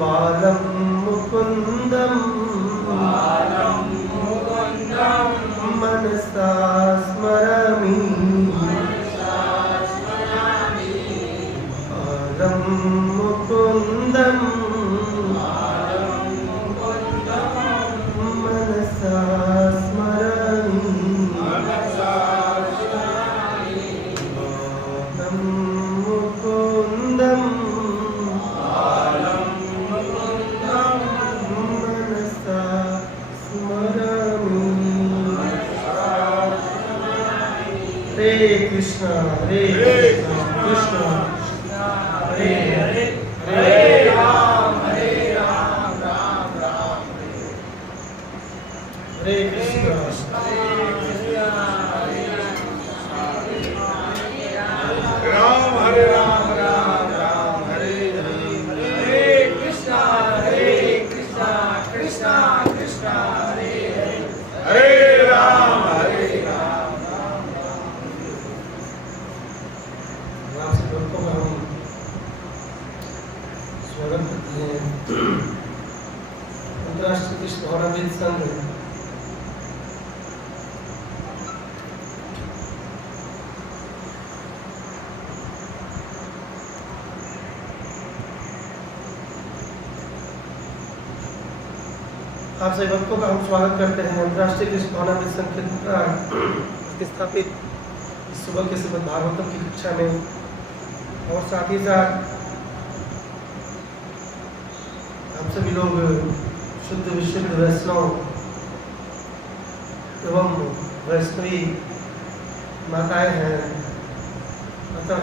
बालं मुकुन्दं मनसा स्मरामि बालं मुकुन्दं मनसा स्मरामि बालं मुकुन्दं मनसा स्मरामि। हरे कृष्णा हरे कृष्णा हरे हरे हरे राम राम राम हरे कृष्णा राम हरे राम राम राम हरे हरे हरे कृष्णा कृष्णा कृष्णा हरे हरे हरे राम आप सब लोगों का हम स्वागत करते हैं अंतर्राष्ट्रीय कृष्ण भावनाविद संघ आप सभी भक्तों का हम स्वागत करते हैं अंतर्राष्ट्रीय कृष्ण भावनाविद संघ के द्वारा प्रतिष्ठापित इस सुबह के श्रीमद् भागवतम की कक्षा में और साथ ही साथ हम सभी लोग शुद्ध विशुद्ध वैष्णव एवं वैष्णवी माताएं हैं, अतः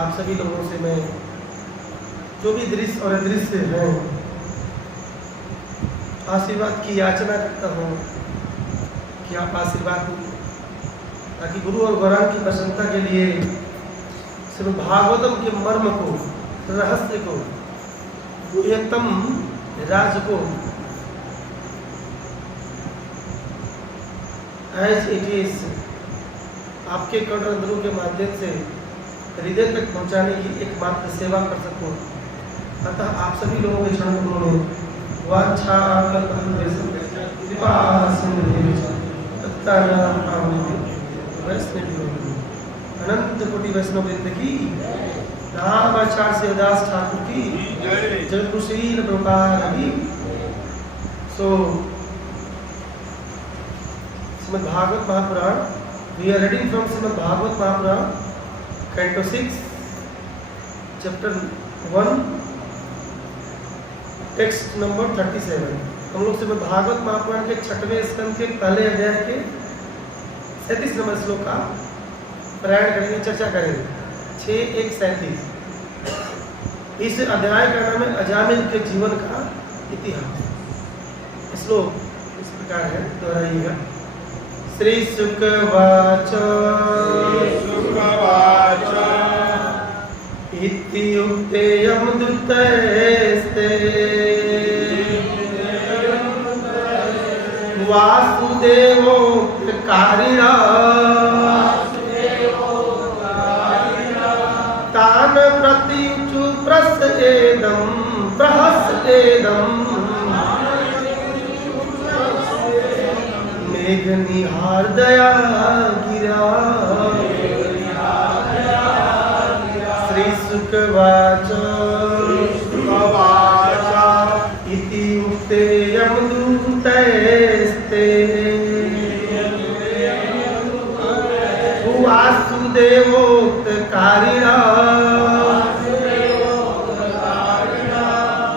आप सभी लोगों से मैं जो भी दृश्य और अदृश्य हैं आशीर्वाद की याचना करता हूँ कि आप आशीर्वाद दें ताकि गुरु और गौरांग की प्रसन्नता के लिए श्रीमद् भागवतम के मर्म को, रहस्य को, गुह्यतम राज को एज इट इज आपके कर्णधरों के माध्यम से हृदय तक पहुंचाने की एकमात्र सेवा कर सकूं। अतः आप सभी लोगों के चरणों में वांछा कल्पतरुभ्यश्च कृपा सिन्धुभ्यश्च पतितानां पावनेभ्यो वैष्णवेभ्यो अनंत कोटि वैष्णव वृंद की नाम आचार्य शिवदास ठाकुर की जगद्गुरु श्रील प्रभुपाद की। So Srimad Bhagavata Mahapurana, we are reading from Srimad Bhagavata Mahapurana canto 6 chapter 1 text number 37। हम लोग श्रीमद् भागवत महापुराण के 6वें स्कंद के पहले अध्याय के 37 नंबर श्लोक का पारायण करेंगे, चर्चा करेंगे। 6:1-37 इस अध्याय का नाम है अजामिल के जीवन का इतिहास। श्लोक इस प्रकार है, दोहराइएगा। श्री शुकवाच इत्युक्ते यमदूतैस्ते वासुदेवोक्तकारिणा तान प्रत्युचु प्रस्येदं प्रहस्येदं मेघनिहार्दया गिरा। श्रीशुकवाच इति उक्ते यमदूतैस्ते वासुदेवोक्तकारिणा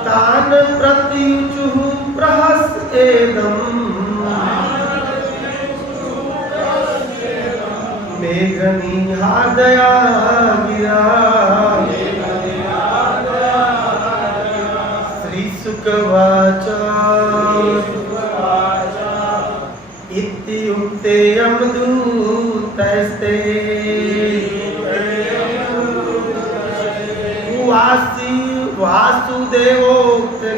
तान् प्रत्युचुः प्रहस्येदं मेघनिहार्दया गिरा। श्रीशुकवाच इत्युक्ते यमदूतैस्ते वासुदेवोक्तकारिणा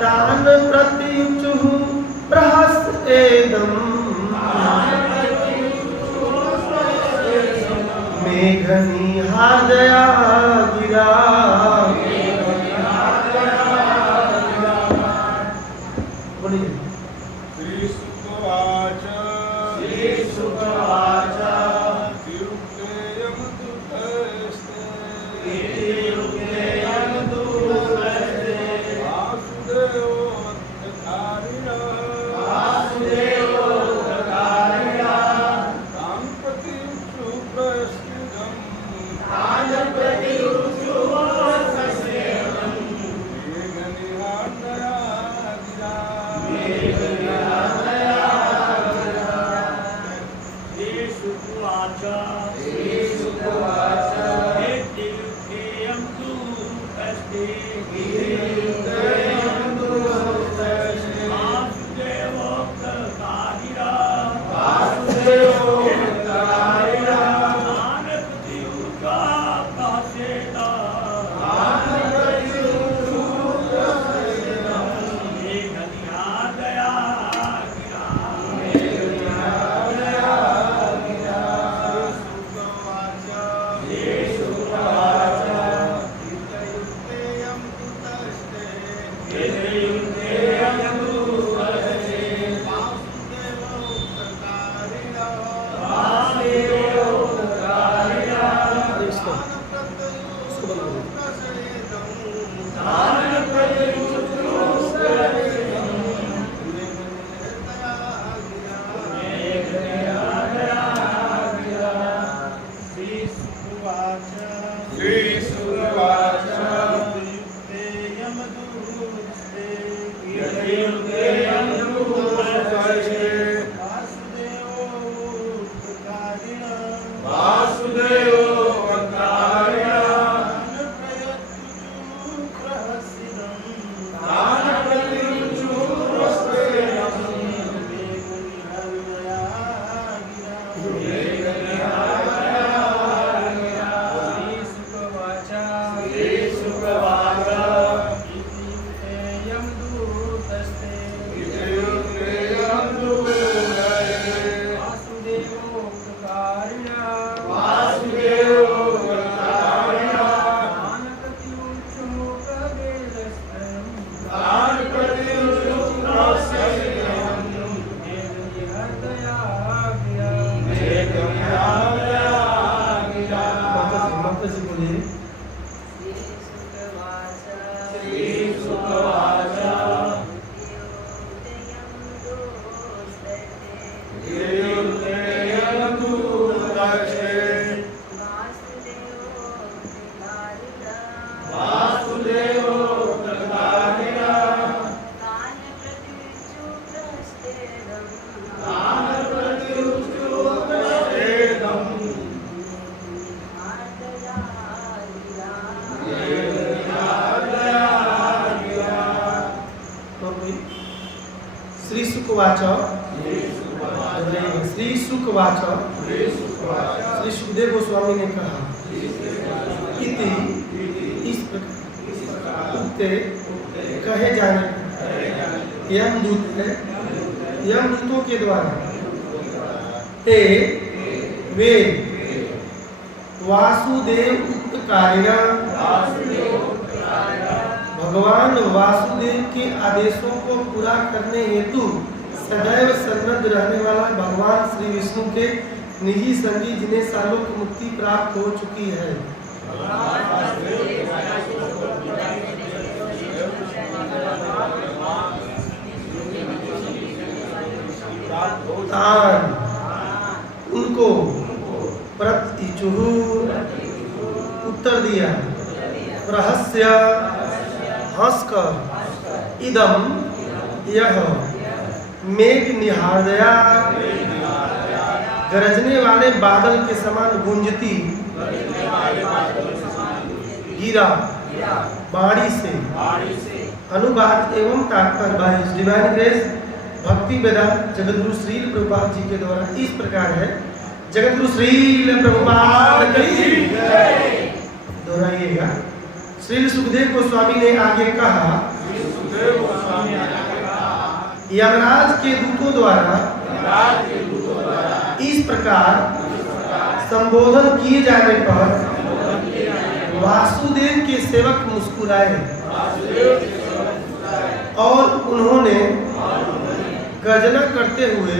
तान् प्रत्युचुः प्रहस्येदं मेघनिहार दया गिरा बोलिए। श्री सुखवाच तिरुक्तेयं दुःखस्ते वासुदेवोऽर्थकारिणः तां प्रति मेघनिहार दया गिरा। श्री सुखवाच श्री सुखदेव गोस्वामी ने कहा इति इस प्रकार उक्ते कहे जाने यमदूतों के द्वारा ते वे वासुदेव उत्कारिणा भगवान वासुदेव के आदेशों को पूरा करने हेतु सदैव सन्नद्ध रहने वाला भगवान श्री विष्णु के निजी संगी जिन्हें सालों की मुक्ति प्राप्त हो चुकी है। उनको प्रतिचुः उत्तर दिया रहस्य हंसकर इदम यह मेघ निहारदया गरजने वाले बादल के समान गूंजती गिरा बाड़ी से अनुवाद एवं तात्पर्य बाय डिवाइन ग्रेस भक्ति वेदांत जगतगुरु श्रील प्रभुपाद जी के द्वारा इस प्रकार है। जगतगुरु श्रील प्रभुपाद की जय। दोहराइएगा। श्री सुखदेव गोस्वामी ने आगे कहा यमराज के दूतों द्वारा इस प्रकार संबोधन किए जाने पर वासुदेव के सेवक मुस्कुराए और उन्होंने गर्जना करते हुए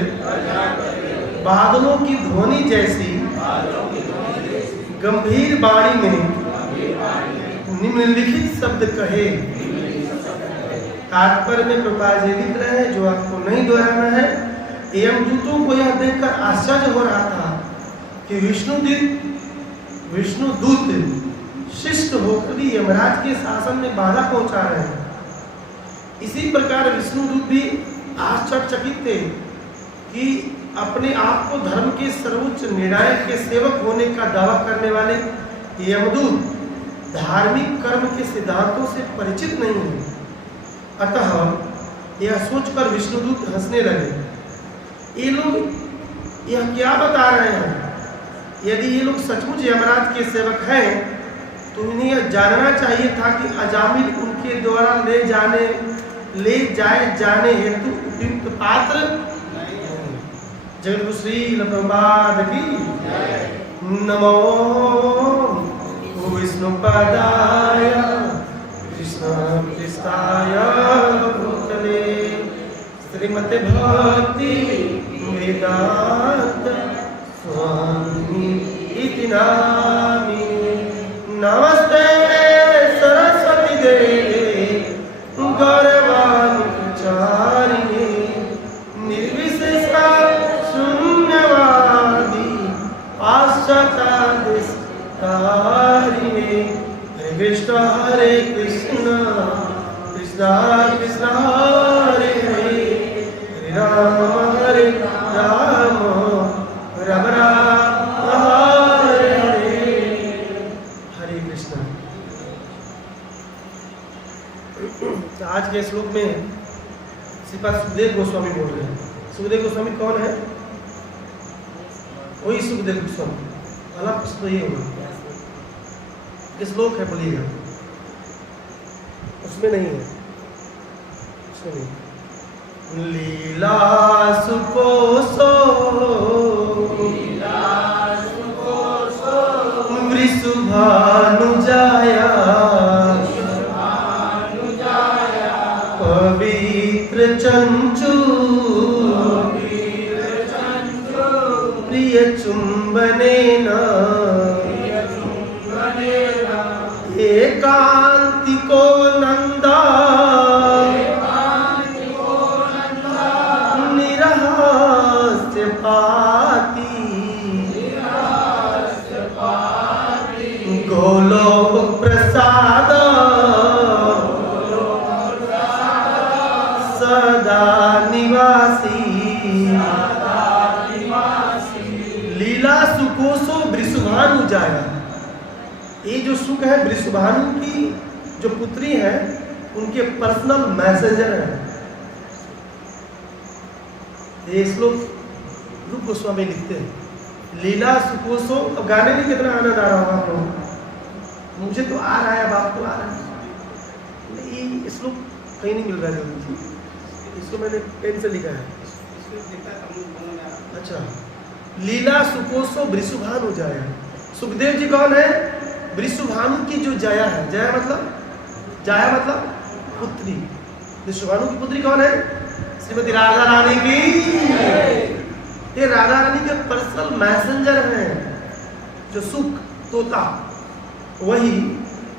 बादलों की ध्वनि जैसी गंभीर वाणी में निम्नलिखित शब्द कहे। तात्पर्य में प्रभुपाद जी लिख रहे हैं, जो आपको नहीं दोहराना है। यमदूतों को यह देखकर आश्चर्य हो रहा था कि विष्णुदूत शिष्ट होकर भी यमराज के शासन में बाधा पहुंचा रहे हैं। इसी प्रकार विष्णुदूत भी आश्चर्यचकित थे कि अपने आप को धर्म के सर्वोच्च निर्णायक के सेवक होने का दावा करने वाले यमदूत धार्मिक कर्म के सिद्धांतों से परिचित नहीं है। अतः यह सोचकर विष्णुदूत हंसने लगे। ये लोग यह क्या बता रहे हैं? यदि ये लोग सचमुच यमराज के सेवक हैं तो इन्हें यह जानना चाहिए था कि अजामिल उनके द्वारा ले जाए जाने हेतु उपयुक्त पात्र जगत श्री प्रभुपाद की नमो विष्णुपदाय कृष्णाय भूतले श्रीमते भक्ति वेदांत स्वामी इति नामिने। नमस्ते सरस्वती देवे गौरवाणी प्रचारिणे निर्विशेषा शून्यवादी पाश्चात्यादिष्टारिणे। हरे कृष्ण कृष्ण कृष्ण हरे हरे राम हरे राम राम राम हरे हरे। हरे कृष्ण। आज के श्लोक में श्रीपाद सुखदेव गोस्वामी बोल रहे हैं। सुखदेव गोस्वामी कौन है? वही सुखदेव गोस्वामी। वाला प्रश्न तो ये होगा किस श्लोक है बोलिएगा? उसमें नहीं है, उसमें नहीं। लीला सुकोसो वृषभानुजाया पवित्र चंचू प्रिय चुंबनेन एकांतिको नंदा निरहास्य पाति गोलोक प्रसाद सदा निवासी। लीला सुकोसो वृषभानु जाया। ये जो सुख है वृषभानु की जो पुत्री है उनके पर्सनल मैसेंजर है। ये श्लोक रूप गोस्वामी लिखते हैं, लीला सुकोसो। अब गाने में कितना आनंद आ रहा होगा आप लोगों को? मुझे तो आ रहा है, अब आपको आ रहा है। ये श्लोक कहीं नहीं मिल रहा है, इसको मैंने पेन से लिखा है। अच्छा, लीला सुकोसो वृषभानु जाया। सुखदेव जी कौन है? वृषभानु की जो जया है। जया मतलब पुत्री। वृषभानु की पुत्री कौन है? श्रीमती राधा रानी की। ये राधा रानी के पर्सनल मैसेंजर हैं। जो सुख तोता, वही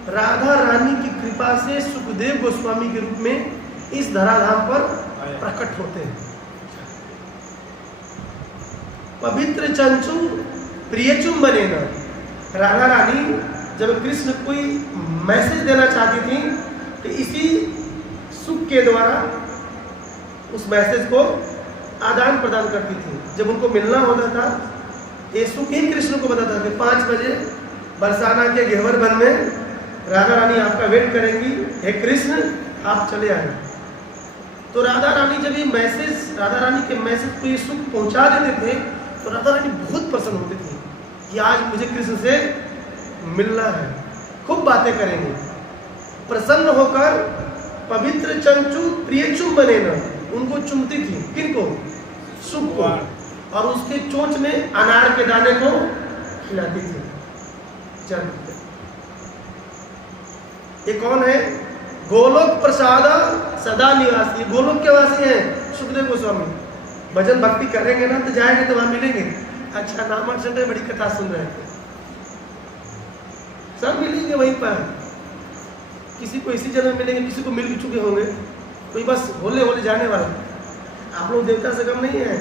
राधा रानी की कृपा से सुखदेव गोस्वामी के रूप में इस धराधाम पर प्रकट होते हैं। पवित्र चंचू प्रिय चुंबनेन। राधा रानी जब कृष्ण कोई मैसेज देना चाहती थी तो इसी सुख के द्वारा उस मैसेज को आदान प्रदान करती थी। जब उनको मिलना होता था ये सुख ही कृष्ण को बताता था कि 5 बजे बरसाना के घेवर वन में राधा रानी आपका वेट करेंगी, हे कृष्ण आप चले आए। तो राधा रानी जब ये मैसेज, राधा रानी के मैसेज को ये सुख पहुंचा देते थे तो राधा रानी बहुत प्रसन्न होती थी कि आज मुझे कृष्ण से मिलना है, खूब बातें करेंगे। प्रसन्न होकर पवित्र चंचू प्रिय चुंबनेन उनको चुमती थी। किनको? सुख को। और उसके चोंच में अनार के दाने को खिलाती थी। जानते ये कौन है? गोलोक प्रसाद सदा निवासी, गोलोक के वासी हैं सुखदेव गोस्वामी। भजन भक्ति करेंगे ना तो जाएंगे तो वहां मिलेंगे। अच्छा नाम सुन रहे, बड़ी कथा सुन रहे थे, सब मिलेंगे वहीं पर। किसी को इसी जन्म मिलेंगे, किसी को मिल भी चुके होंगे, कोई बस होले होले जाने वाला। आप लोग देवता से कम नहीं है।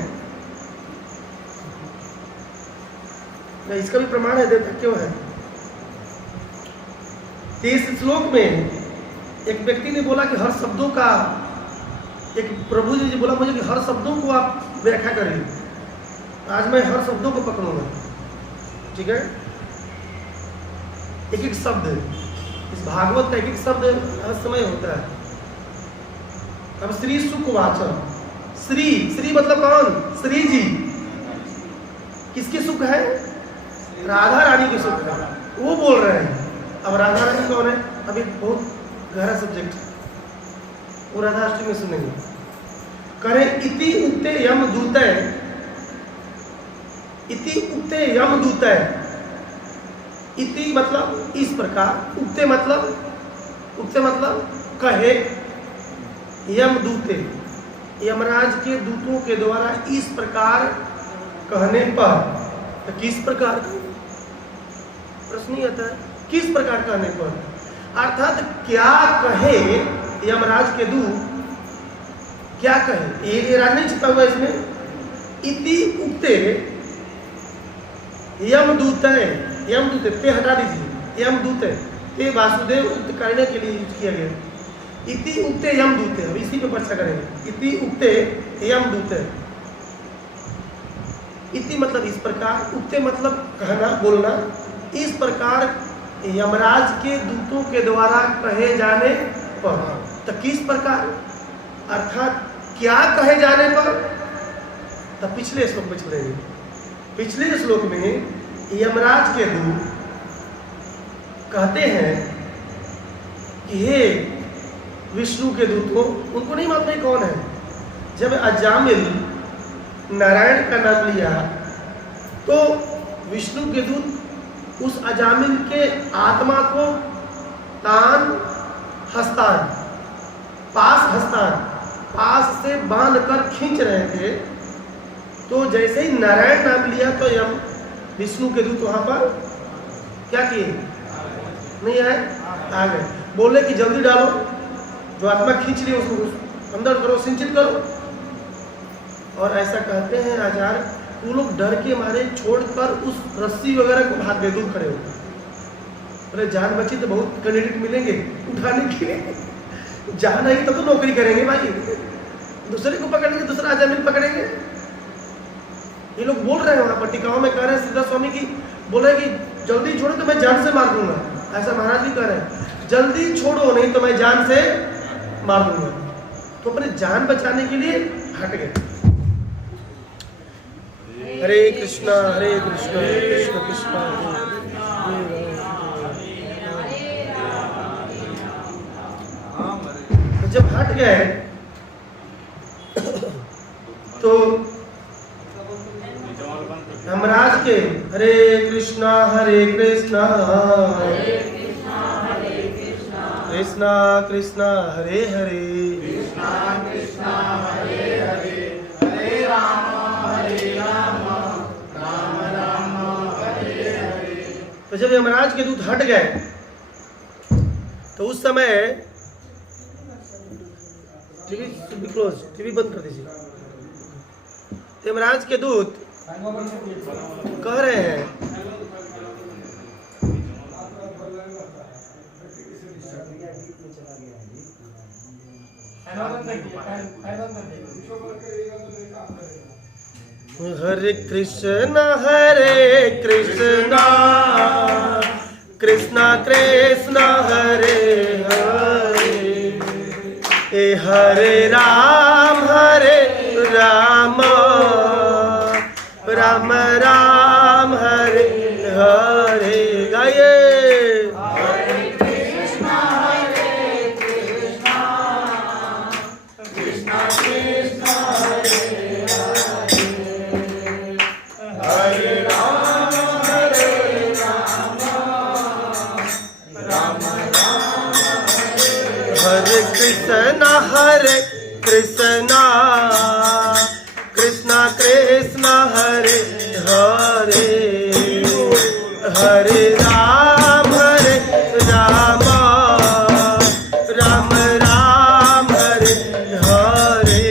इसका भी प्रमाण है देवता क्यों है। इस श्लोक में एक व्यक्ति ने बोला कि हर शब्दों का, एक प्रभु जी बोला मुझे कि हर शब्दों को आप व्याख्या करें। आज मैं हर शब्दों को पकड़ूंगा, ठीक है। एक एक शब्द, इस भागवत का एक एक शब्द हर समय होता है। अब श्री सुखवाच, श्री, श्री मतलब कौन? श्री जी। किसके सुख है? राधा रानी के सुख है, वो बोल रहे हैं। अब राधा रानी कौन है? अभी बहुत गहरा सब्जेक्ट, वो राधा अष्टमी में सुनेंगे। करें इति उक्ते यम दूतय, इति उक्ते यम दूतय। इति मतलब इस प्रकार, उक्ते मतलब कहे, यम दूते यमराज के दूतों के द्वारा इस प्रकार कहने पर। तो किस प्रकार? प्रश्न ही आता है, किस प्रकार कहने पर, अर्थात क्या कहे यमराज के दूत, क्या कहे। ये राज नहीं छिपा हुआ इसमें। इति उक्ते यमदूत है, यमदूत ते हटा दीजिए, यमदूत है ते वासुदेव उक्त करने के लिए यूज किया गया। इति उक्ते यमदूत है, अब इसी पे चर्चा करेंगे। इति उक्ते यमदूत है। इति मतलब इस प्रकार, उक्ते मतलब कहना, बोलना। इस प्रकार यमराज के दूतों के द्वारा कहे जाने पर। तो किस प्रकार, अर्थात क्या कहे जाने पर। तब पिछले श्लोक में चलेंगे। पिछले श्लोक में यमराज के दूत कहते हैं कि हे विष्णु के दूतों, उनको नहीं मालूम कौन है। जब अजामिल नारायण का नाम लिया तो विष्णु के दूत उस अजामिल के आत्मा को तान हस्तान, पास से बांध कर खींच रहे थे। तो जैसे ही नारायण नाम लिया तो यम विष्णु के दूत वहां पर क्या किए? नहीं आए, आ गए। बोले कि जल्दी डालो, जो आत्मा खींच रही है उसको अंदर करो, सिंचित करो। और ऐसा कहते हैं आचार्य, वो लोग डर के मारे छोड़कर उस रस्सी वगैरह को भाग गए, दूर खड़े हो। अरे जान बची तो बहुत कैंडिडेट मिलेंगे उठाने के लिए, जान आई तब तो नौकरी करेंगे भाई, दूसरे को पकड़ेंगे, दूसरा अजामिल पकड़ेंगे। ये लोग बोल रहे हैं वहां पर टीकाओं में, कह रहे हैं सीधा स्वामी की, बोल रहे कि जल्दी छोड़ो तो मैं जान से मार दूंगा। ऐसा महाराज भी कह रहे हैं, जल्दी छोड़ो नहीं तो मैं जान से मार दूंगा। तो अपने जान बचाने के लिए हट गए। हरे कृष्णा हरे कृष्णा कृष्ण कृष्ण हरे हरे। जब हट गए तो यमराज के हरे कृष्णा कृष्णा कृष्णा हरे हरे, हरे राम राम राम हरे हरे। तो जब यमराज के दूत हट गए तो उस समय टीवी बंद कर दीजिए। यमराज के दूत कह रहे हैं हरे कृष्णा कृष्णा कृष्णा हरे हरे, हरे राम राम राम हरे हरे। गाइए हरे राम कृष्णा कृष्णा कृष्णा हरे हरे हरे राम राम राम हरे हरे।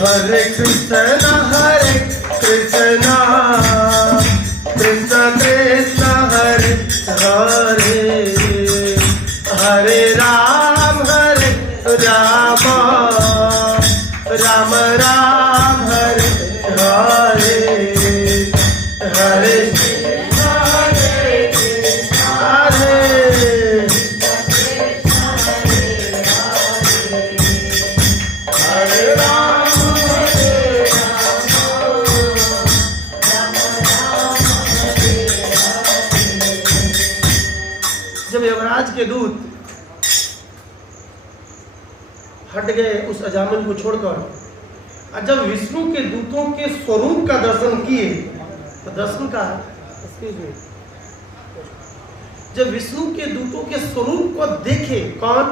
हरे कृष्णा हरे कृष्णा कृष्णा कृष्णा हरे हरे हरे राम राम राम हरे हरे हरे जब यमराज के दूत हट गए उस अजामिल को छोड़कर, और जब विष्णु के दूतों के स्वरूप का दर्शन किए, तो दर्शन का जब विष्णु के दूतों के स्वरूप को देखे, कौन?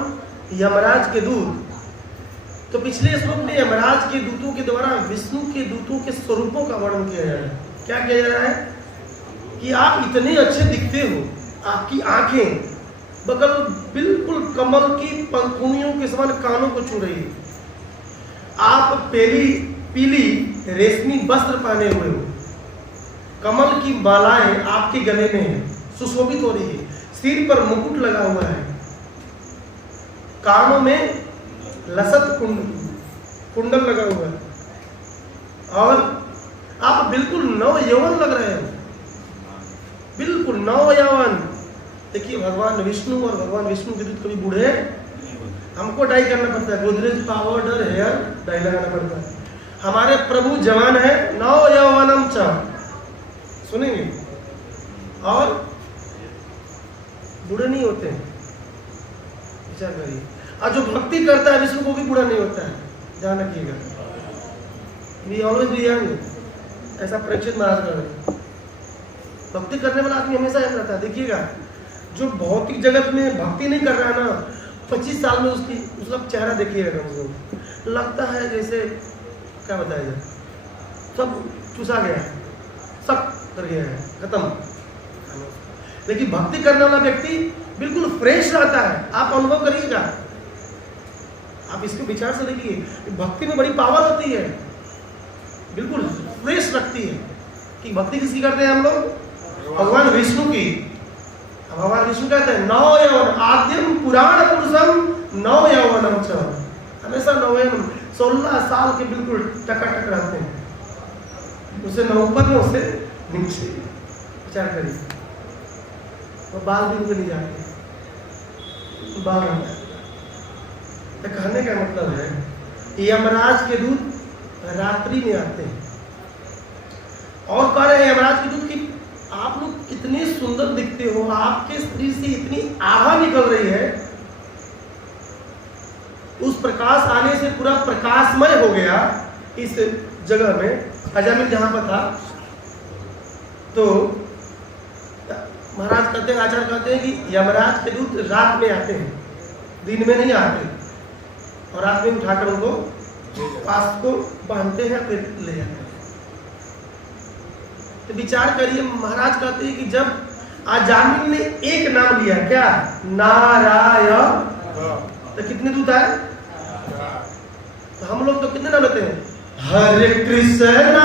यमराज के दूत। तो पिछले श्लोक में यमराज के दूतों के द्वारा विष्णु के दूतों के स्वरूपों का वर्णन किया जा रहा है। क्या किया जा रहा है? कि आप इतने अच्छे दिखते हो, आपकी आंखें बगल बिल्कुल कमल की पंखुड़ियों के समान कानों को छू रही है, आप पीली रेशमी वस्त्र पहने हुए हो, कमल की मालाएं आपके गले में है, सुशोभित हो रही है, सिर पर मुकुट लगा हुआ है, कानों में लसत कुंडल लगा हुआ है, और आप बिल्कुल नव यौवन लग रहे हो, बिल्कुल नव यौवन। देखिए, भगवान विष्णु और भगवान विष्णु के दूत कभी बूढ़े, हमको डाई करना पड़ता है, गोदरेज पाउडर हेयर डाई लगाना पड़ता है। हमारे प्रभु जवान है, नव यौवनम च, सुनेंगे, और बूढ़े नहीं होते हैं, विचार करिए। और जो भक्ति करता है विष्णु को भी बूढ़ा नहीं होता है, ध्यान रखिएगा। वी ऑलवेज बी यंग, ऐसा परीक्षित महाराज कर रहे। भक्ति करने वाला आदमी हमेशा यंग रहता है। देखिएगा, जो भौतिक जगत में भक्ति नहीं कर रहा है ना, 25 साल में उसका चेहरा देखिएगा, लगता है जैसे क्या बताया जाए, सब चूसा गया है, सब कर गया है, खत्म। लेकिन भक्ति करने वाला व्यक्ति बिल्कुल फ्रेश रहता है। आप अनुभव करिएगा, आप इसके विचार से देखिए, भक्ति में बड़ी पावर होती है, बिल्कुल फ्रेश रखती है। कि भक्ति किसकी करते हैं हम लोग? भगवान विष्णु की। भगवान विष्णु कहते हैं नव यौवन आद्यम पुराण पुरुषम नव यौवनम च, हमेशा नव यौवन, 16 साल के बिल्कुल टकाटक रहते हैं, उसे न ऊपर में उसे नीचे। विचार करिए, वो बाल भी उनके नहीं जाते, बाल रहता है। तो कहने का मतलब है यमराज के दूत रात्रि में आते हैं और कह रहे हैं यमराज के दूत की आप लोग कितने सुंदर दिखते हो, आपके शरीर से इतनी आभा निकल रही है, उस प्रकाश आने से पूरा प्रकाशमय हो गया इस जगह में, अजामिल जहां पर था। तो महाराज कहते हैं, आचार्य कहते हैं कि यमराज के दूत रात में आते हैं, दिन में नहीं आते, और रात में उठाकर उनको पास को बांधते हैं, फिर ले जाते हैं। तो विचार करिए, महाराज कहते हैं कि जब अजामिल ने एक नाम लिया, क्या? नारायण, तो कितने दूत आए? तो हम लोग तो कितने नाम लेते हैं? हरे कृष्णा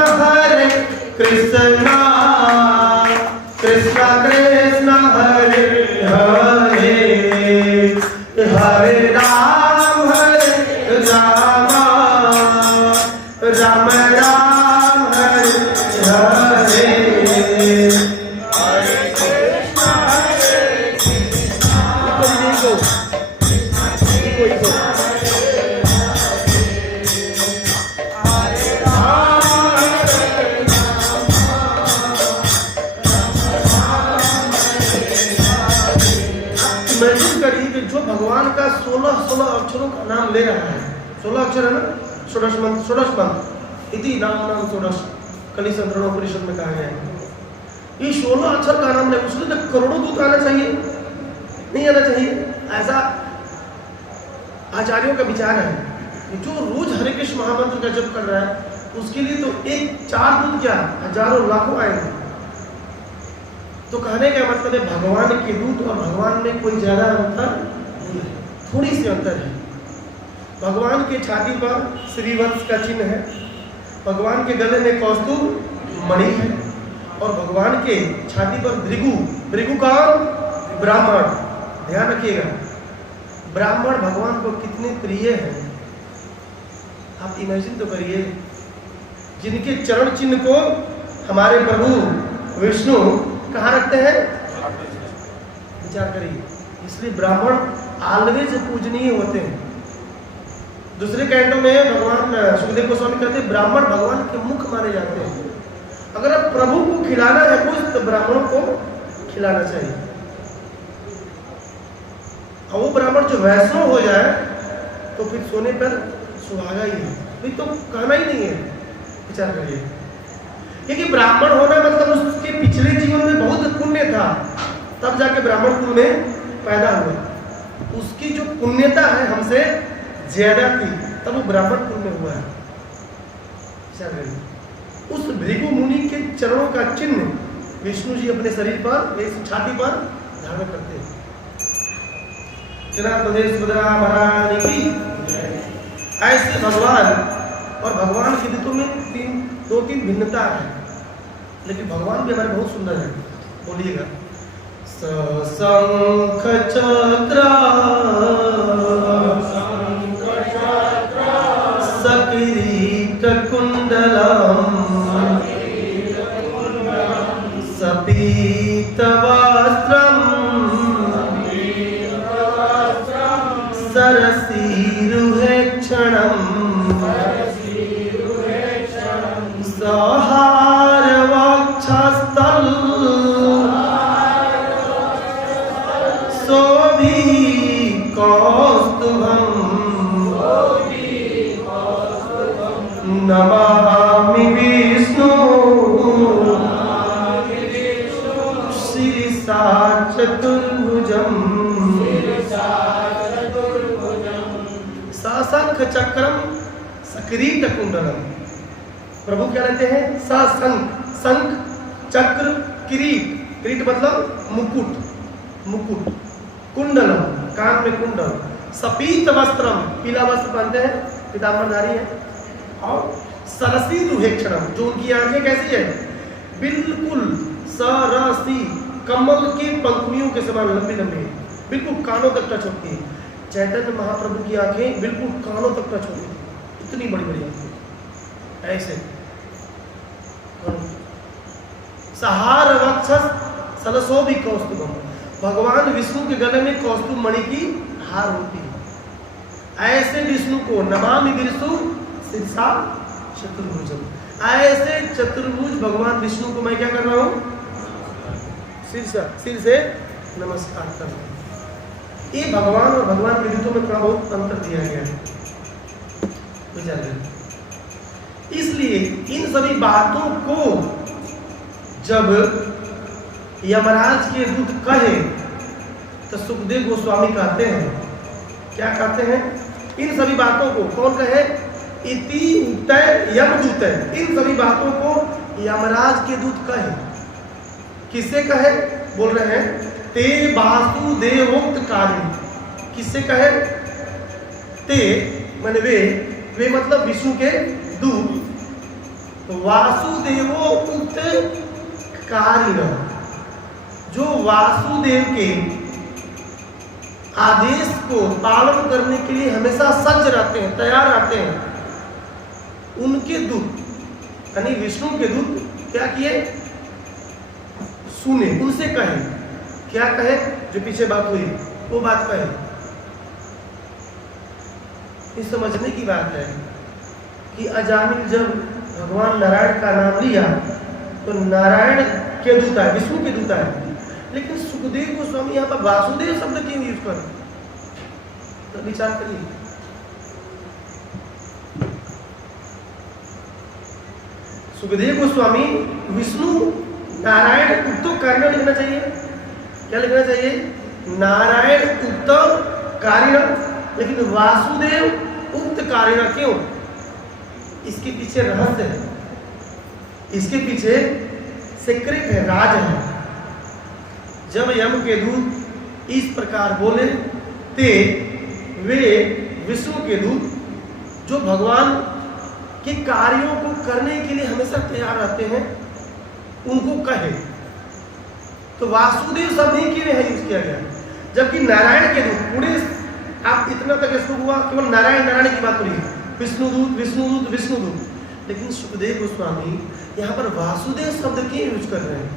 कृष्णा कृष्णा कृष्णा हरे हरे हरे राम राम राम हरे हरे। 16 अक्षरों का नाम ले रहा है। 16 अक्षर है ना, षोडश मंत्र इति नाम षोडश कली संतरणोपनिषद में कहा गया है। ये 16 अक्षर का नाम ले, उसमें तो करोड़ों दूत आना चाहिए, नहीं आना चाहिए। ऐसा आचार्यों का विचार है कि जो रोज हरे कृष्ण महामंत्र का जप कर रहा है उसके लिए तो एक 4 दूत क्या हजारों लाखों आएंगे। तो कहने का मतलब है भगवान के दूत और भगवान में कोई ज्यादा अंतर नहीं है, थोड़ी सी अंतर है। भगवान के छाती पर श्रीवत्स का चिन्ह है, भगवान के गले में कौस्तुभ मणि है, और भगवान के छाती पर भृगु का ब्राह्मण। ध्यान रखिएगा, ब्राह्मण भगवान को कितने प्रिय हैं। आप इमेजिन तो करिए, जिनके चरण चिन्ह को हमारे प्रभु विष्णु कहाँ रखते हैं, विचार करिए। इसलिए ब्राह्मण ऑलवेज पूजनीय होते हैं। दूसरे कैंटों में भगवान सुखदेव गोस्वामी कहते हैं ब्राह्मण भगवान के मुख माने जाते हैं। अगर आप प्रभु को खिलाना है कुछ तो ब्राह्मणों को खिलाना चाहिए। और वो ब्राह्मण जो वैष्णव हो जाए तो फिर सोने पर सुहागा ही है, फिर तो कहना ही नहीं है। विचार करिए, क्योंकि ब्राह्मण होना मतलब उसके पिछले जीवन में बहुत पुण्य था, तब जाके ब्राह्मण कुल में पैदा हुआ। उसकी जो पुण्यता है हमसे ज्यादा थी, तब वो ब्राह्मण कुल में हुआ है। विचार करिए, उस भृगु मुनि के चरणों का चिन्ह विष्णु जी अपने शरीर पर, छाती पर धारण करते हैं। सुभद्रा महारानी की। ऐसे भगवान और भगवान के दूतों में 2-3 भिन्नता है, लेकिन भगवान भी हमारे बहुत सुंदर है। बोलिएगा, शंख चक्र सकिरीट कुंडलम सपीत वस्त्रम सरसीरुहेक्षणम सहार वक्षस्थल शोभी कौस्तुभम नमामि विष्णु शिरसा चतुर्भुजम सशंख चक्रम सकिरीट कुंडलम। प्रभु क्या रहते हैं, शंख चक्र किरीट, किरीट मतलब मुकुट, कुंडलम कान में कुंडल, सपीत वस्त्रम पीला वस्त्र पहनते हैं, पीताम्बरधारी है, और सरसी रुहेक्षणम जो उनकी आंखें कैसी है, बिल्कुल सरसी कमल के पंखुड़ियों के समान लंबी लंबी, बिल्कुल कानों तक टच होती है। चैतन्य महाप्रभु की आंखें बिल्कुल कानों तक टच होती है, इतनी बड़ी बड़ी आंखें ऐसे। सहार वक्षस सलसोभी कौस्तुभम, भगवान विष्णु के गले में कौस्तुभ मणि की हार होती है। ऐसे विष्णु को नमामि विष्णु शिरसा चतुर्भुजम, ऐसे चतुर्भुज भगवान विष्णु को मैं क्या कर रहा हूँ, सिर से नमस्कार कर रहा हूँ। ये भगवान और भगवान के दूतों में थोड़ा बहुत अंतर दिया गया है, विचार करें। इसलिए इन सभी बातों को जब यमराज के दूत कहे तो सुखदेव गोस्वामी कहते हैं, क्या कहते हैं, इन सभी बातों को कौन कहे, इति उक्तय यमदूत, इन सभी बातों को यमराज के दूत कहे। किससे कहे, बोल रहे हैं ते वासुदेवोक्त कार्य, किससे कहे, ते माने वे मतलब विष्णु के दूत, वासुदेवोक्त कार्य जो वासुदेव के आदेश को पालन करने के लिए हमेशा सज्ज रहते हैं, तैयार रहते हैं, उनके दूत यानी विष्णु के दूत क्या किए, सुने, उनसे कहे। क्या कहे, जो पीछे बात हुई वो बात कहे। इस समझने की बात है कि अजामिल जब भगवान नारायण का नाम लिया तो नारायण के दूत है, विष्णु के दूत है, लेकिन सुखदेव गोस्वामी यहाँ पर वासुदेव शब्द क्यों यूज कर, तो विचार करिए। सुखदेव गोस्वामी विष्णु नारायण उक्त कार्य लिखना चाहिए। क्या लिखना चाहिए? नारायण उक्त कार्य, लेकिन वासुदेव उक्त कार्य क्यों? इसके पीछे रहस्य है, इसके पीछे सीक्रेट है, राज है। जब यम के दूत इस प्रकार बोले थे, वे विष्णु के दूत जो भगवान के कार्यों को करने के लिए हमेशा तैयार रहते हैं, उनको कहे तो वासुदेव शब्द ही क्यों है यूज किया गया, जबकि नारायण के दूत पूरे आप इतना तक श्लोक हुआ केवल नारायण नारायण की बात हो रही है, विष्णुदूत विष्णुदूत विष्णुदूत, लेकिन सुखदेव गोस्वामी यहाँ पर वासुदेव शब्द क्यों यूज कर रहे हैं?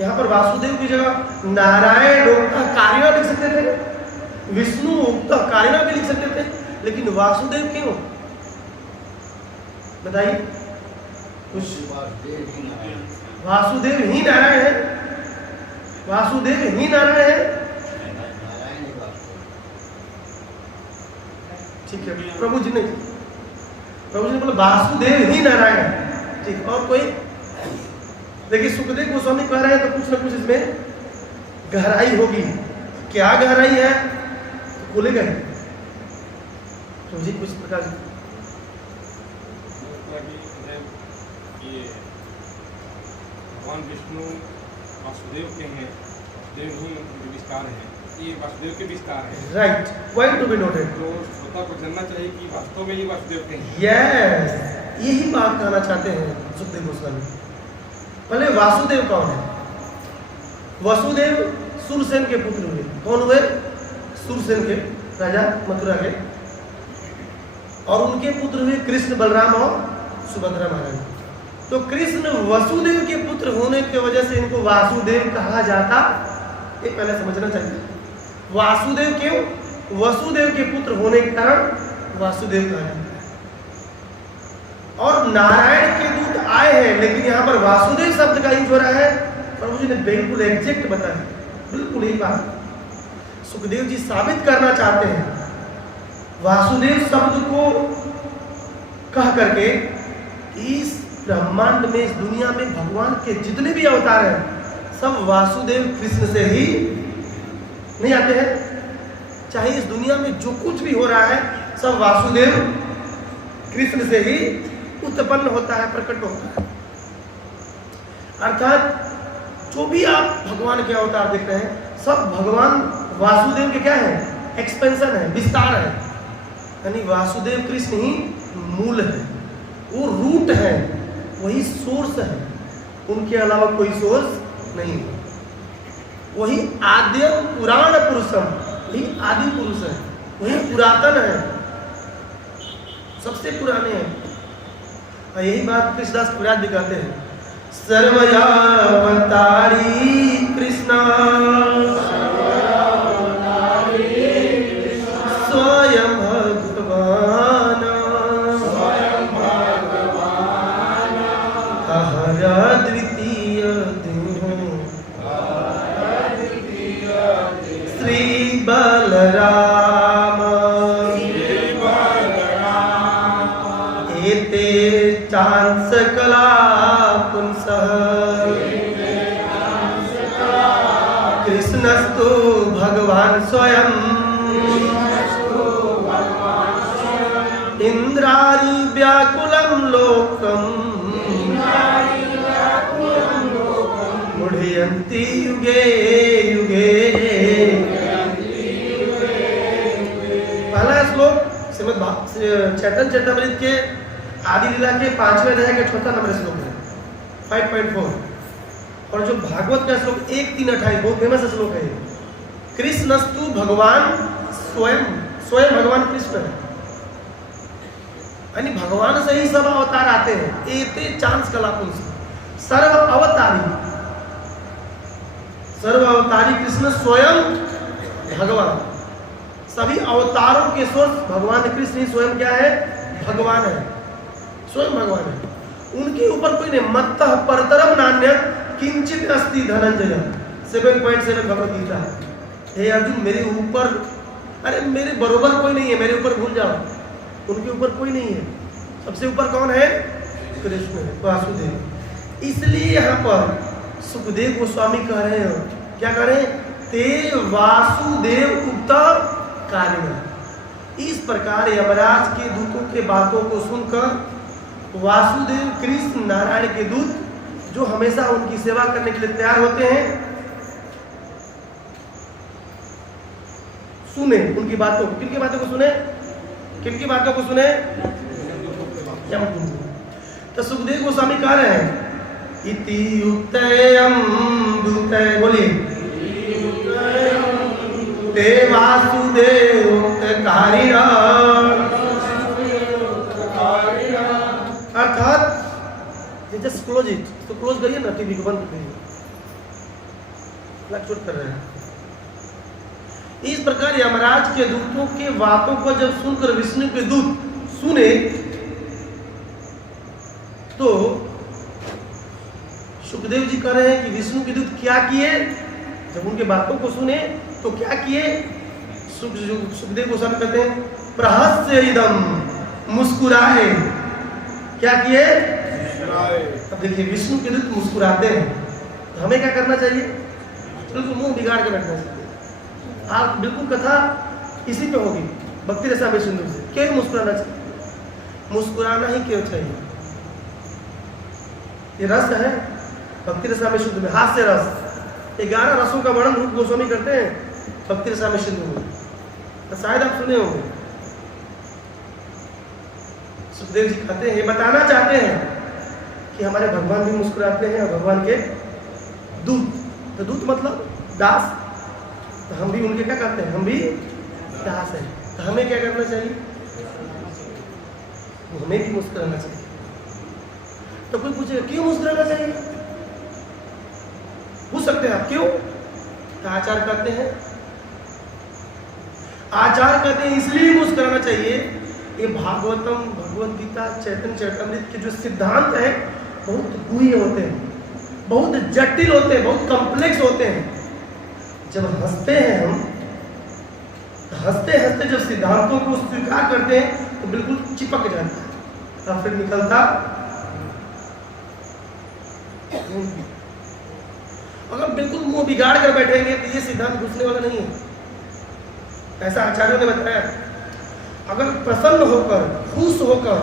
यहाँ पर वासुदेव की जगह नारायण उक्त कार्य लिख सकते थे, विष्णु उक्त कार्य भी लिख सकते थे, लेकिन वासुदेव क्यों? बताइए कुछ। वासुदेव ही नारायण है, वासुदेव ही नारायण है। ठीक है, प्रभु जी ने बोला वासुदेव ही नारायण है। ठीक, और कोई? देखिए सुखदेव गोस्वामी कह रहे हैं तो कुछ ना कुछ इसमें गहराई होगी। क्या गहराई है तो खुलेगा तो जी कुछ प्रकार भगवान विष्णु वासुदेव के हैं, वासुदेव ही विस्तार है, ये वासुदेव के विस्तार है। Right, point to be noted. तो श्रोता को जानना चाहिए कि वास्तव में ये वासुदेव के हैं। यस, यही बात कहना चाहते हैं सुखदेव गोस्वामी। पहले वासुदेव कौन है? वसुदेव सुरसेन के पुत्र हुए। कौन हुए? सुरसेन के राजा मथुरा के, और उनके पुत्र हुए कृष्ण, बलराम और सुभद्रा महाराज। तो कृष्ण वसुदेव के पुत्र होने की वजह से इनको वासुदेव कहा जाता, ये पहले समझना चाहिए। वासुदेव क्यों? वसुदेव के पुत्र होने के कारण वासुदेव कहा जाता है। और नारायण के दूत आए हैं, लेकिन यहाँ पर वासुदेव शब्द का यूज हो रहा है। प्रभु जी ने बिल्कुल एग्जैक्ट बताया, बिल्कुल यही बात सुखदेव जी साबित करना चाहते हैं। वासुदेव शब्द को कह करके इस ब्रह्मांड में, इस दुनिया में भगवान के जितने भी अवतार हैं सब वासुदेव कृष्ण से ही नहीं आते हैं। चाहे इस दुनिया में जो कुछ भी हो रहा है सब वासुदेव कृष्ण से ही उत्पन्न होता है, प्रकट होता है। अर्थात जो भी आप भगवान के अवतार देख रहे हैं सब भगवान वासुदेव के क्या है? एक्सपेंशन है, विस्तार है। यानी वासुदेव कृष्ण ही मूल है, वो रूट है, वही सोर्स है, उनके अलावा कोई सोर्स नहीं है। वही आद्यम पुराण पुरुषम, वही आदि पुरुष है, वही पुरातन है, सबसे पुराने हैं। और यही बात कृष्णदास कविराज भी कहते हैं, सर्वयावतारी कृष्ण स्वयं भगवान द्वितीय श्री बलराम एते चांस कला पुंसः कृष्णस्तु भगवान स्वयं इंद्राणी व्याकुलं लोकम् मुढ़यन्ति युगे युगे। पहला श्लोक श्रीमद् चैतन्य चरितामृत के आदि लीला के 5वें अध्याय के 4 नंबर श्लोक है 5.4। और जो भागवत का श्लोक 1:3-28 बहुत फेमस श्लोक है। कृष्णस्तु भगवान स्वयं, स्वयं भगवान कृष्ण है, यानी भगवान से ही सब अवतार आते हैं। एते चांस कलापुंस सर्व अवतारी, सर्व अवतारी कृष्ण स्वयं भगवान, सभी अवतारों के सोर्स भगवान कृष्ण ही स्वयं क्या है? भगवान है, स्वयं भगवान है। उनके ऊपर कोई नहीं। मत्तः परतरम नान्य किंचित अस्ति धनंजय 7.7 भगवद गीता। हे अर्जुन, मेरे ऊपर अरे मेरे बरोबर कोई नहीं है, मेरे ऊपर भूल जाओ, उनके ऊपर कोई नहीं है, सबसे ऊपर कौन है? कृष्ण है, वासुदेव। इसलिए यहाँ पर सुखदेव गोस्वामी कह रहे हैं, क्या कह रहे हैं? ते वासुदेव उक्त कारिणा। इस प्रकार यमराज के दूतों के बातों को सुनकर वासुदेव कृष्ण नारायण के दूत जो हमेशा उनकी सेवा करने के लिए तैयार होते हैं, सुने उनकी बातों को। किनकी बातों को सुने? किनकी बातों को सुने? तो सुखदेव गोस्वामी कह रहे हैं इति युक्तयम दूतय, बोलिए ते वासुदेव कारिणा। अर्थात जस्ट क्लोज इट, तो क्लोज करिए ना, टीवी को बंद करिए, फ्लक्चुएट कर रहे हैं। इस प्रकार यमराज के दूतों के बातों को जब सुनकर विष्णु के दूत सुने तो सुखदेव जी कह रहे हैं कि विष्णु के दूत क्या किए? जब उनके बातों को सुने तो क्या किए? सुखदेव गोस्वामी कहते हैं प्रहस्य इदम, मुस्कुराए। क्या किए? अब देखिए विष्णु के दूत मुस्कुराते हैं, तो हमें क्या करना चाहिए? बिल्कुल मुंह बिगाड़ के बैठना चाहिए। आप बिल्कुल कथा इसी पे होगी, भक्ति रसामृत सिंधु से। क्यों मुस्कुराना चाहिए? मुस्कुराना ही क्यों चाहिए? ये रस है भक्ति रसामृत सिंधु में, हास्य रस। 11 रसों का वर्णन रूप गोस्वामी करते हैं भक्ति रसामृत सिंधु में, तो शायद आप सुने होंगे। सुखदेव जी कहते हैं, ये बताना चाहते हैं कि हमारे भगवान भी मुस्कुराते हैं और भगवान के दूत, तो दूत मतलब दास, तो हम भी उनके क्या करते हैं? हम भी दास हैं। तो हमें क्या करना चाहिए? हमें भी मुस्कुराना चाहिए। तो कोई पूछेगा क्यों मुस्कुराना चाहिए? पूछ सकते हैं आप, क्यों? तो आचार कहते हैं, आचार कहते हैं इसलिए मुस्कुराना चाहिए। ये भागवतम, भगवत गीता, चैतन्य चरितमृत के जो सिद्धांत हैं बहुत गूढ़ होते हैं, बहुत जटिल होते हैं, बहुत कॉम्प्लेक्स होते हैं। जब हंसते हैं हम, हंसते हंसते जब सिद्धांतों को स्वीकार करते हैं तो बिल्कुल चिपक जाता है और फिर निकलता। अगर बिल्कुल मुंह बिगाड़ कर बैठेंगे तो ये सिद्धांत घुसने वाला नहीं है, ऐसा आचार्यों ने बताया। अगर प्रसन्न होकर, खुश होकर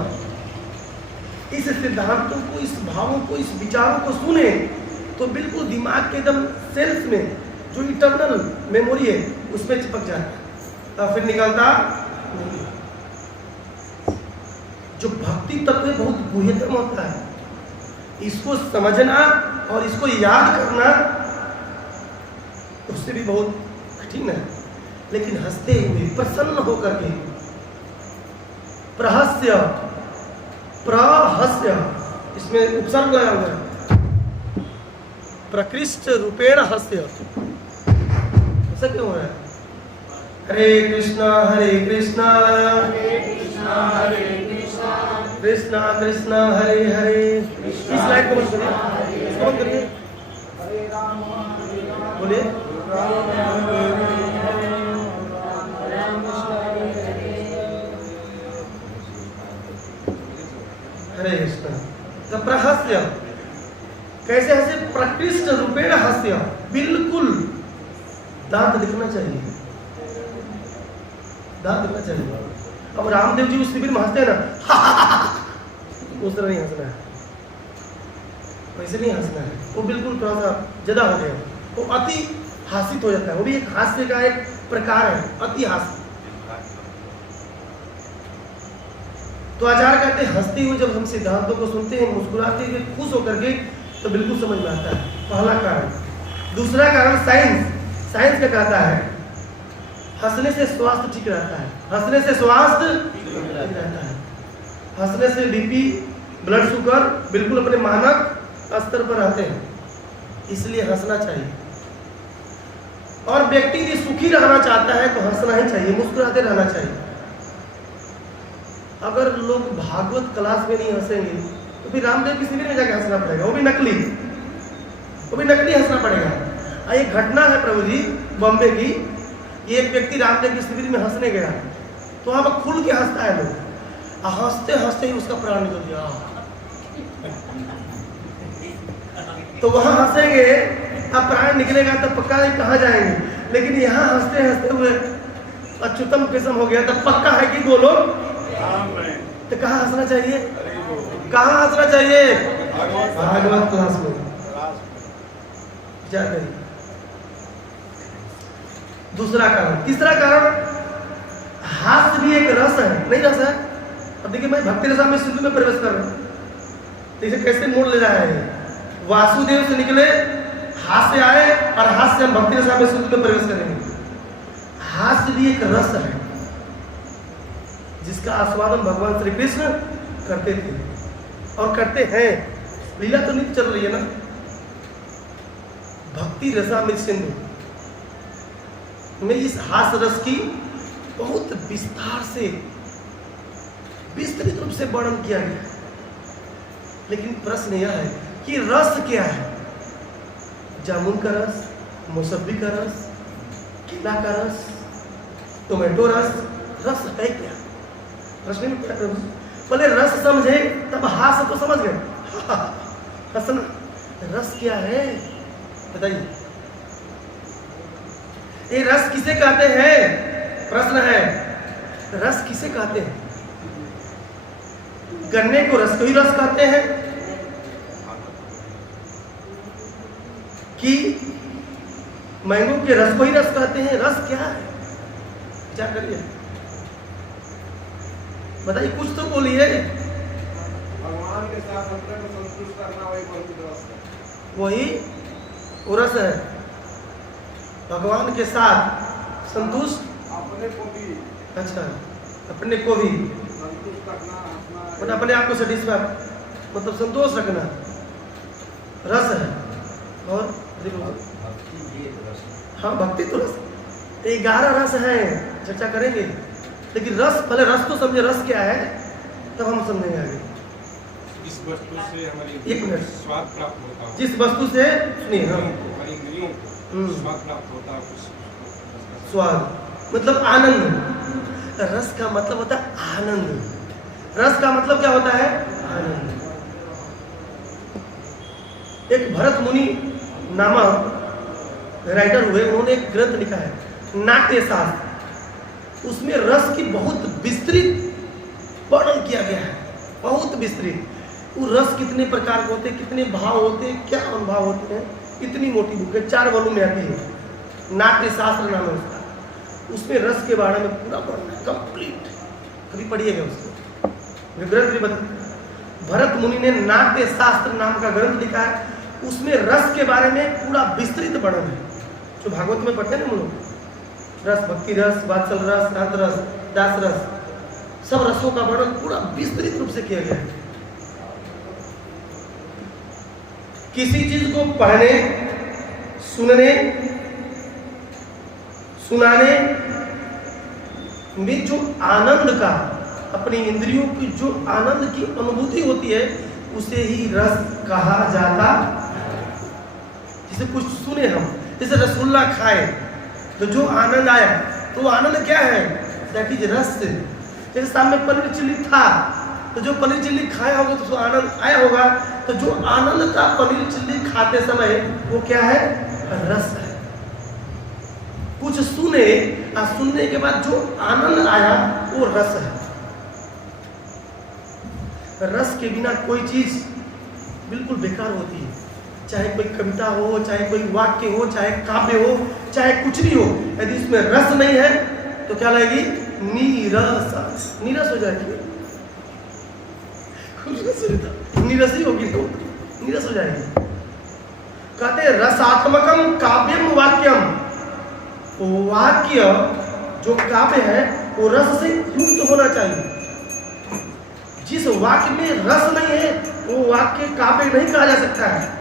इस सिद्धांतों को, इस भावों को, इस विचारों को सुने तो बिल्कुल दिमाग के एकदम सेल्स में जो इटर्नल मेमोरी है उसमें चिपक जाता है और फिर निकलता नहीं। जो भक्ति तत्व है बहुत गुह्यतम होता है, इसको समझना और इसको याद करना उससे भी बहुत कठिन है। लेकिन हंसते हुए, प्रसन्न होकर के, प्रहस्य, प्रहस्य, इसमें उपसर्ग लगा हुआ है, प्रकृष्ट रूपेण हस्य। ऐसा क्यों हो रहा है? हरे कृष्णा कृष्णा कृष्णा हरे हरे। इस लाइन को मत करिए, इसको मत करिए, बोलिए हरे कृष्णा। प्रहस्य कैसे हंसे? प्रकृष्ट रूपेण हस्य, बिल्कुल दांत दिखना चाहिए, दांत दिखना चाहिए। अब रामदेव जी उस शिविर में हंसते हैं ना, उस तरह नहीं हंसना है, वैसे नहीं हंसना है। वो बिल्कुल थोड़ा सा ज्यादा हो गया, वो अति हासित हो जाता है। वो भी एक हास्य का एक प्रकार है, अति हास्य। तो आचार्य कहते हैं हंसते हुए जब हम सिद्धांतों को सुनते हैं, मुस्कुराते हुए, खुश होकर के, तो बिल्कुल समझ में आता है। पहला कारण। दूसरा कारण साइंस का कहता है हंसने से स्वास्थ्य ठीक रहता है, हंसने से स्वास्थ्य ठीक रहता है। हंसने से बीपी, ब्लड शुगर बिल्कुल अपने मानक स्तर पर रहते हैं, इसलिए हंसना चाहिए। और व्यक्ति यदि सुखी रहना चाहता है तो हंसना ही चाहिए, मुस्कुराते रहना चाहिए। अगर लोग भागवत क्लास में नहीं हंसेंगे तो फिर रामदेव की शिविर में जाकर हंसना पड़ेगा, वो भी नकली हंसना पड़ेगा। एक घटना है प्रभु जी बॉम्बे की, कि एक व्यक्ति रामदेव के शिविर में हंसने गया, तो वहां पर खुल के हंसता है लोग, हंसते हंसते ही उसका प्राण निकल गया। तो वहां हंसेंगे, अब प्राण निकलेगा तो पक्का नहीं कहाँ जाएंगे, लेकिन यहाँ हंसते हंसते हुए अच्युतम किस्म हो गया, तब पक्का है कि बोलो। तो कहाँ हंसना चाहिए, कहाँ हंसना चाहिए? भागवत क्लास में जा करिए। दूसरा कारण, तीसरा कारण, हास्य भी एक रस है, नहीं रस है? अब देखिए मैं भक्ति रसा में सिंधु में प्रवेश कर रहा हूँ, इसे कैसे मोड़ ले रहा है। वासुदेव से निकले, हास्य आए, और हास्य से हम भक्ति रसा में सिंधु में प्रवेश करेंगे। हास्य भी एक रस है जिसका आस्वादन भगवान श्री कृष्ण करते थे और करते हैं। लीला तो नहीं चल रही है ना। भक्ति रसा में सिंधु में इस हास्य रस की बहुत विस्तार से, विस्तृत रूप से वर्णन किया गया। लेकिन प्रश्न यह है कि रस क्या है? जामुन का रस, मौसम्बी का रस, केला का रस, टोमेटो रस, रस है क्या? प्रश्न में पहले रस समझे तब हास्य तो समझ गए। हंसना, रस क्या है बताइए? ये रस किसे कहते हैं? प्रश्न है, रस किसे कहते हैं? गन्ने को रस को ही रस कहते हैं कि मैंगो के रस को ही रस कहते हैं? रस क्या है? विचार करिए, बताइए, कुछ तो बोलिए। भगवान के साथ अपने को संतुष्ट करना वही बहुत रस है, वही वो रस है। भगवान के साथ संतुष्ट, अपने को भी, अच्छा, अपने को भी संतुष्ट करना, हंसना, मतलब अपने आप को सेटिस्फाई, मतलब संतोष रखना, रस है। और हाँ, भक्ति तो रस, 11 रस है, चर्चा करेंगे। लेकिन रस, पहले रस तो समझे, रस क्या है, तब हम समझेंगे आगे। इस वस्तु से हमारी एक मिनट, स्वाद प्राप्त होता है, जिस वस्तु से, सुनिए, हाँ, हमारी इंद्रियों को स्वाद प्राप्त होता है, स्वाद मतलब आनंद। रस का मतलब होता है आनंद। रस का मतलब क्या होता है? आनंद। एक भरत मुनि नामक राइटर हुए, उन्होंने एक ग्रंथ लिखा है नाट्य शास्त्र। उसमें रस की बहुत विस्तृत वर्णन किया गया है, बहुत विस्तृत। वो रस कितने प्रकार के होते हैं, कितने भाव होते हैं, क्या अनुभव होते हैं, इतनी मोटी बुक है, 4 वॉल्यूम में आती है, नाट्य शास्त्र नाम है उसका। उसमें रस के बारे में पूरा वर्णन है, कंप्लीट। कभी पढ़िएगा उसको, ग्रंथ भी बता। भरत मुनि ने नाट्य शास्त्र नाम का ग्रंथ लिखा है, उसमें रस के बारे में पूरा विस्तृत वर्णन है। जो भागवत में पढ़ते हैं ना हम लोग, रस, भक्ति रस, वात्सल रस, शांत रस, दास रस, सब रसों का वर्णन पूरा विस्तृत रूप से किया गया है। किसी चीज को पढ़ने, सुनने, सुनाने में जो आनंद का, अपनी इंद्रियों की जो आनंद की अनुभूति होती है, उसे ही रस कहा जाता। जैसे कुछ सुने हम, जैसे रसगुल्ला खाए तो जो आनंद आया, तो वो आनंद क्या है? दैट इज रस। जैसे सामने पनीर चिल्ली था, तो जो पनीर चिल्ली खाया होगा तो आनंद आया होगा, तो जो आनंद था पनीर चिल्ली खाते समय, वो क्या है? रस है। कुछ सुने और सुनने के बाद जो आनंद आया, वो रस है। रस के बिना कोई चीज बिल्कुल बेकार होती है। चाहे कोई कविता हो, चाहे कोई वाक्य हो, चाहे काव्य हो, चाहे कुछ भी हो, यदि इसमें रस नहीं है तो क्या लगेगी? नीरस, नीरस हो जाएगी, नीरस ही होगी, तो नीरस हो जाएगी। कहते हैं रसात्मकम काव्यम वाक्यम, वाक्य जो काव्य है वो रस से युक्त होना चाहिए। जिस वाक्य में रस नहीं है वो वाक्य काव्य नहीं कहा जा सकता है।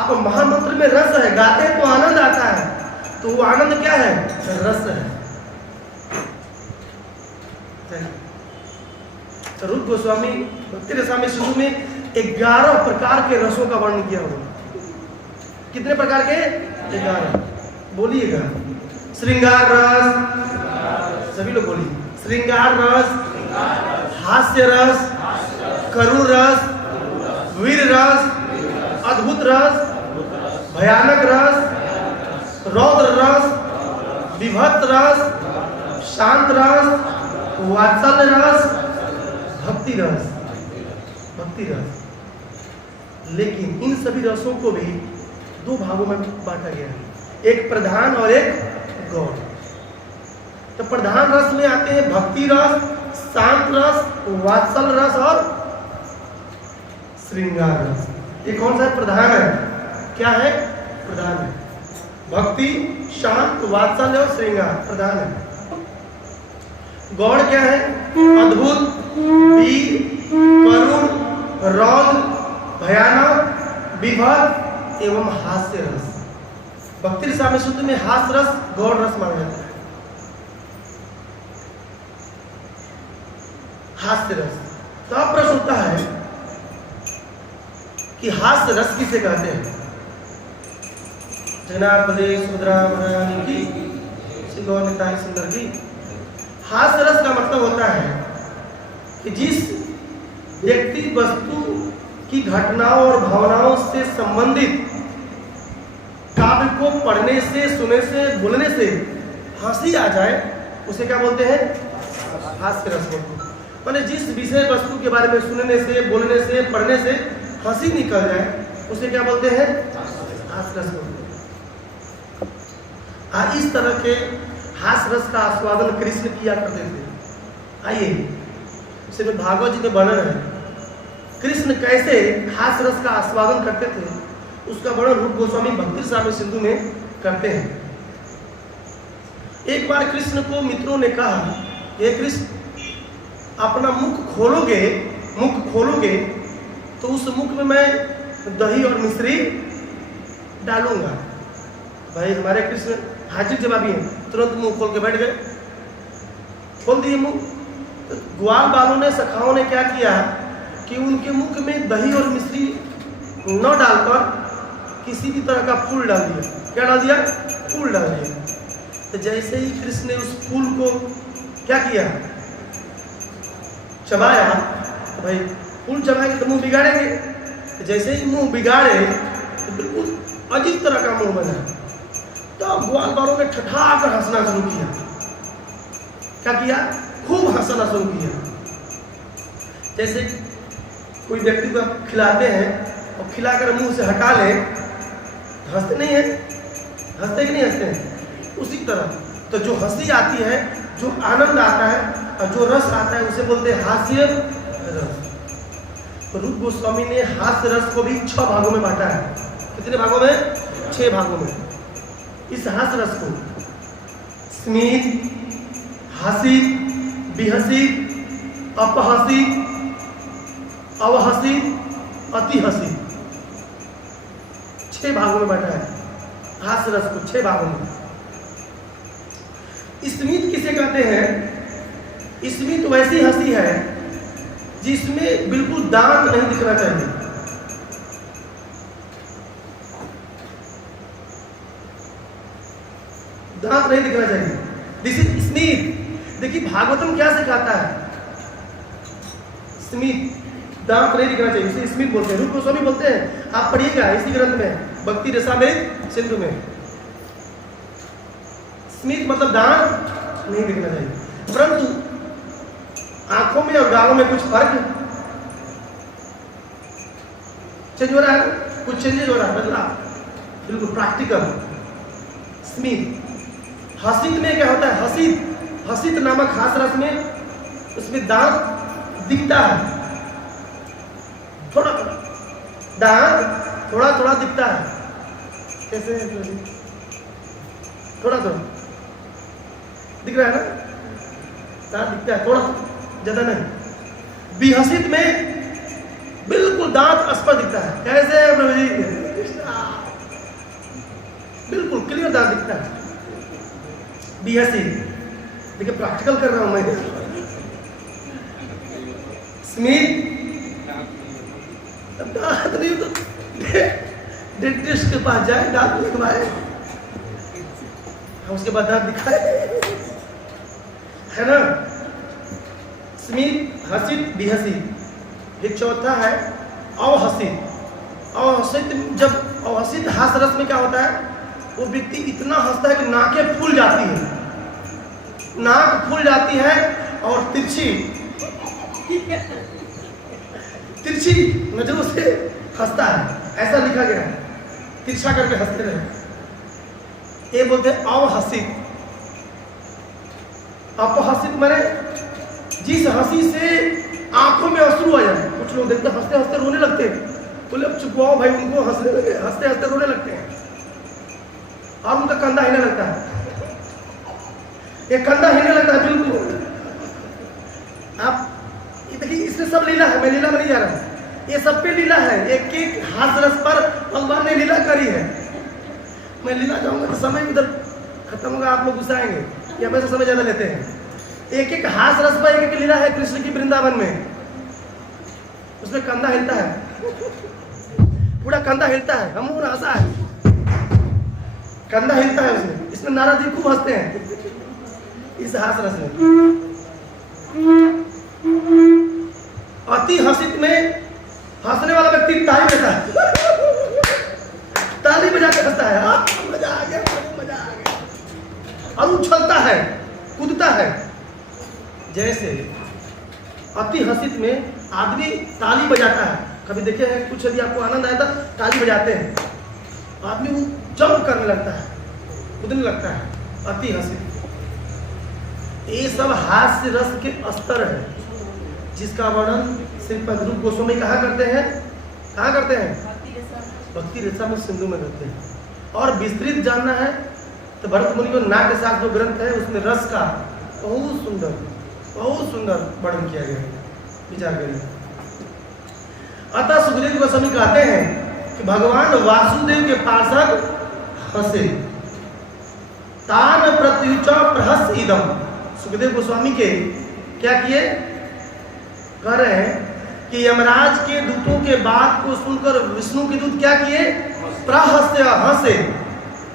अब महामंत्र में रस है, गाते हैं तो आनंद आता है, तो वो आनंद क्या है? रस है। रूप गोस्वामी भक्ति रसामृत सिंधु में 11 प्रकार के रसों का वर्णन किया हुआ। कितने प्रकार के? 11। बोलिएगा, श्रृंगार रस, सभी लोग बोलिए, श्रृंगार रस, हास्य रस, करुण रस, वीर रस, अद्भुत रस, भयानक रस, रौद्र रस, विभत्स रस, शांत रस, वात्सल्य रस, भक्ति रस, भक्ति रस। लेकिन इन सभी रसों को भी दो भागों में बांटा गया है, एक प्रधान और एक गौण। तो प्रधान रस में आते हैं भक्ति रस, शांत रस, वात्सल्य रस और श्रृंगार रस। ये कौन सा है? प्रधान है। क्या है? प्रधान है। भक्ति, शांत, वात्सल्य और श्रृंगार प्रधान है। गौण क्या है? अद्भुत, वीर, करुण, रौद्र, भयानक, विभत्स एवं हास्य रस। भक्ति रस में शुद्ध में हास्य रस गौण रस माना जाता है। हास्य रस। तो अब प्रश्न उठता है कि हास्य रस किसे कहते हैं? जगन्नाथ सुभद्रा महारानी की, श्री गौर निताई सुंदर की। हास्य रस का मतलब होता है कि जिस व्यक्ति वस्तु की घटनाओं और भावनाओं से संबंधित काव्य को पढ़ने से, सुनने से, बोलने से हंसी आ जाए उसे क्या बोलते हैं? हास्य रस बोलते हैं। माने जिस विषय वस्तु के बारे में सुनने से, बोलने से, पढ़ने से हंसी निकल जाए उसे क्या बोलते हैं? हास्य रस बोलते हैं। इस तरह के हास्य रस का आस्वादन कृष्ण किया करते थे। आइए, इसमें भागवत जी में वर्णन है कृष्ण कैसे हास्य रस का आस्वादन करते थे, उसका वर्णन रूप गोस्वामी भक्ति रसामृत सिंधु में करते हैं। एक बार कृष्ण को मित्रों ने कहा, हे कृष्ण, अपना मुख खोलोगे तो उस मुख में मैं दही और मिश्री डालूंगा। भाई हमारे कृष्ण हाजिर जवाबी हैं, तुरंत मुंह खोल के बैठ गए, खोल दिए मुंह। तो ग्वाल बालों ने, सखाओं ने क्या किया कि उनके मुख में दही और मिश्री न डालकर किसी भी तरह का फूल डाल दिया। क्या डाल दिया? फूल डाल दिया। तो जैसे ही कृष्ण ने उस फूल को क्या किया? चबाया। तो भाई फूल चबाएंगे तो मुंह बिगाड़ेंगे। तो जैसे ही मुंह बिगाड़े तो बिल्कुल अजीब तरह का मुंह बना। तो ग्वाल बालों ने ठठाकर हंसना शुरू किया। क्या किया? खूब हंसना शुरू किया। जैसे कोई व्यक्ति को खिलाते हैं और खिलाकर मुंह से हटा ले, हंसते नहीं है? हंसते कि नहीं हंसते हैं? उसी तरह तो जो हंसी आती है, जो आनंद आता है और जो रस आता है उसे बोलते हैं हास्य रस। तो रूप गोस्वामी ने हास्य रस को भी 6 भागों में बांटा है। कितने भागों में? 6 भागों में। इस हास्य रस को स्मित, हासित, विहसित, अपहसित, अवहसित, अति हसित, 6 भागों में बांटा है हास्य रस को, 6 भागों में। स्मित किसे कहते हैं? स्मित वैसी हंसी है जिसमें बिल्कुल दांत नहीं दिखना चाहिए। दांत नहीं दिखना चाहिए, दिस इज स्मित। देखिए भागवतम क्या सिखाता है? स्मित, दांत नहीं दिखना चाहिए, इसे स्मित बोलते हैं। रूप गोस्वामी बोलते हैं, आप पढ़िएगा इसी ग्रंथ में भक्ति रसामृत सिंधु में। स्मित मतलब दांत नहीं दिखना चाहिए। परंतु आंखों में और गालों में कुछ फर्क चेंज हो रहा है, कुछ चेंजेस हो रहा है, बदला बिल्कुल प्रैक्टिकल। स्मित। हसित में क्या होता है? हसित नामक हास्य रस में उसमें दांत दिखता है, थोड़ा दांत थोड़ा दिखता है। कैसे? थोड़ा दिख रहा है ना, दांत दिखता है, थोड़ा, ज्यादा नहीं। विहसित में बिल्कुल दांत स्पष्ट दिखता है। कैसे प्रभु जी? बिल्कुल क्लियर दांत दिखता है। विहसित, देखिए प्रैक्टिकल कर रहा हूं मैं। स्मित, दांत नहीं तो डेंटिस्ट के पास जाए, दांत लगवाए। उसके बाद दांत दिखाए, है ना। स्मित, हसित, बिहसित। एक चौथा है अवहसित। अवहसित, जब अवहसित हास रस में क्या होता है, वो व्यक्ति इतना हंसता है कि नाकें फूल जाती है, नाक फूल जाती है और तिरछी नजरों से हंसता है, ऐसा लिखा गया है, तिरछा करके हंसते रहे। ये बोलते हैं अवहसित। अपहसित माने जिस हंसी से आंखों में अश्रु आ जाए। कुछ लोग देखते हंसते हंसते रोने लगते हैं, बोले अब चुपवाओ भाई, उनको हंसने लगे, हंसते हंसते रोने लगते हैं और उनका कंधा हिलने लगता है, ये कंधा हिलने लगता है बिल्कुल। आप ये देखिए, इसमें सब लीला है, मैं लीला में नहीं जा रहा, ये सब पे लीला है। एक एक हास रस पर भगवान ने लीला करी है। मैं लीला जाऊंगा तो समय उधर खत्म होगा, आप लोग गुस्साएंगे कि हमेशा समय ज्यादा लेते हैं। एक एक हास रस पर एक एक लीला है कृष्ण की वृंदावन में। उसमें कंधा हिलता है, पूरा कंधा हिलता है, हम लोग हंसा है, कंधा हिलता है उसमें। इसमें नारद जी खूब हंसते हैं इस हास रस में। अति हसित में हंसने वाला व्यक्ति ताली बजाता है, ताली बजा के हंसता है, मजा आ गया, मजा आ गया, और उछलता है, कूदता है। जैसे अति हसित में आदमी ताली बजाता है, कभी देखे हैं कुछ, यदि आपको आनंद आया था ताली बजाते हैं, आदमी वो जंप करने लगता है, कूदने लगता है, अति हसित। ये सब हास्य रस के स्तर है, जिसका वर्णन श्रीपद रूप गोस्वामी कहाँ करते हैं, कहाँ करते हैं, भक्ति रसा में सिंधु में करते हैं। और विस्तृत जानना है तो भरत मुनि को नाट्य शास्त्र जो ग्रंथ है उसमें रस का बहुत सुंदर वर्णन किया गया है, विचार करिए। अतः सुखदेव गोस्वामी कहते हैं कि भगवान वासुदेव के पार्षद हंसे, तान प्रत्युच प्रहस इदम। सुखदेव गोस्वामी के क्या किए, कह रहे हैं कि यमराज के दूतों के बात को सुनकर विष्णु के दूत क्या किए, प्रहस्य, हंसे,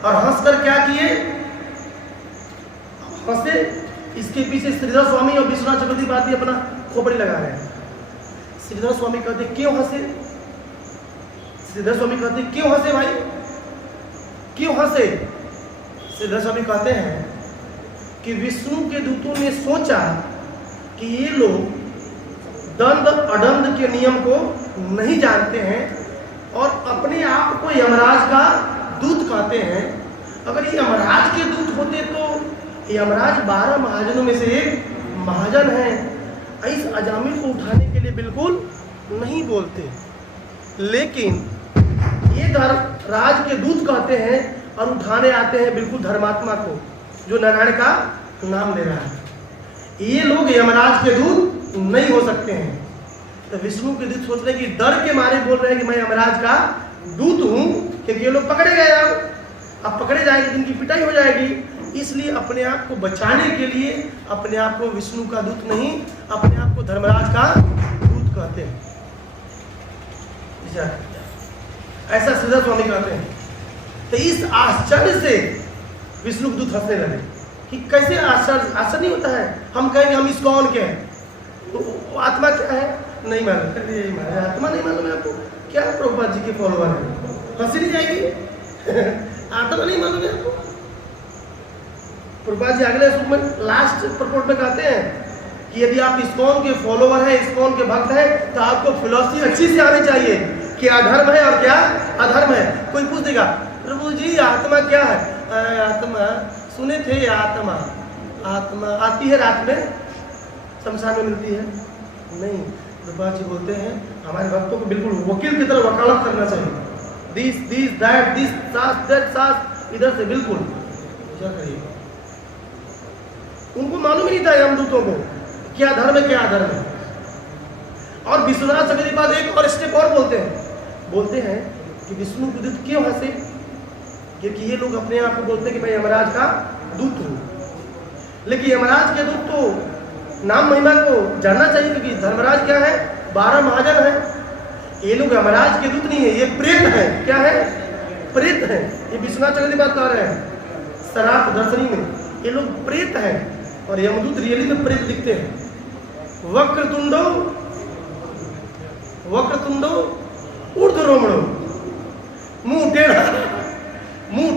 और हंसकर क्या किए, हंसे। इसके पीछे श्रीधर स्वामी और विश्वनाथ चक्रवर्ती बात भी अपना खोपड़ी लगा रहे हैं। श्रीधर स्वामी कहते क्यों हंसे, श्रीधर स्वामी कहते क्यों हंसे भाई, क्यों हंसे। श्रीधर स्वामी कहते हैं कि विष्णु के दूतों ने सोचा कि ये लोग दंड अडंड के नियम को नहीं जानते हैं और अपने आप को यमराज का दूत कहते हैं। अगर ये यमराज के दूत होते तो यमराज 12 महाजनों में से एक महाजन है, इस अजामिल को उठाने के लिए बिल्कुल नहीं बोलते, लेकिन ये राज के दूत कहते हैं और उठाने आते हैं बिल्कुल धर्मात्मा को, जो नारायण का नाम ले रहा है। ये लोग यमराज के दूत नहीं हो सकते हैं। तो विष्णु के दूत सोच रहे कि डर के मारे बोल रहे हैं कि मैं यमराज का दूत हूं, क्योंकि ये लोग पकड़े गए, अब पकड़े जाएंगे, इनकी पिटाई हो जाएगी। इसलिए अपने आप को बचाने के लिए अपने आप को विष्णु का दूत नहीं, अपने आप को धर्मराज का दूत कहते हैं। ऐसा श्रीधर स्वामी कहते हैं। तो इस आश्चर्य से विष्णु के दूत हंसने लगे कि कैसे आश्चर्य नहीं होता है। हम कहेंगे हम इस्कॉन के हैं, तो आत्मा क्या है नहीं मालूम, आत्मा नहीं मालूम है आपको, क्या प्रभुपाद जी के फॉलोअर है, हंसी नहीं जाएगी आत्मा नहीं मालूम है आपको। प्रभुपाद जी अगले सूत्र में लास्ट प्रपोर्ट में कहते हैं कि यदि आप इस्कॉन के फॉलोअर हैं, इस्कॉन के भक्त हैं, तो आपको फिलॉसफी अच्छी से आनी चाहिए कि अधर्म है और क्या अधर्म है। कोई पूछ देगा प्रभु जी आत्मा क्या है, आत्मा सुने थे, आत्मा आती है रात में, शमशान में मिलती है नहीं। प्रभुपाद जी बोलते हैं हमारे भक्तों को बिल्कुल वकील की तरह वकालत करना चाहिए, दिस दैट, दिस सास दैट सास, इधर से बिल्कुल क्या करिए। उनको मालूम ही नहीं था यमदूतों को क्या धर्म है क्या अधर्म है। और विश्वनाथ चक्रवर्ती बाद एक और स्टेप और बोलते हैं कि विष्णु के दूत क्यों हंसे, क्योंकि ये लोग अपने आप को बोलते हैं कि मैं यमराज का दूत हूँ, लेकिन यमराज के दूत तो नाम महिमा को जानना चाहिए, क्योंकि धर्मराज क्या है 12 महाजन है। ये लोग यमराज के दूत नहीं है, ये प्रेत है। क्या है, प्रेत है। ये विश्वनाथ चक्रवर्ती बात कह रहे हैं। सनात दर्शनी में ये लोग प्रेत हैं और यमदूत रियली में प्रेत दिखते हैं। वक्रतुंडो ऊर्ध्वरोमणो, मुंह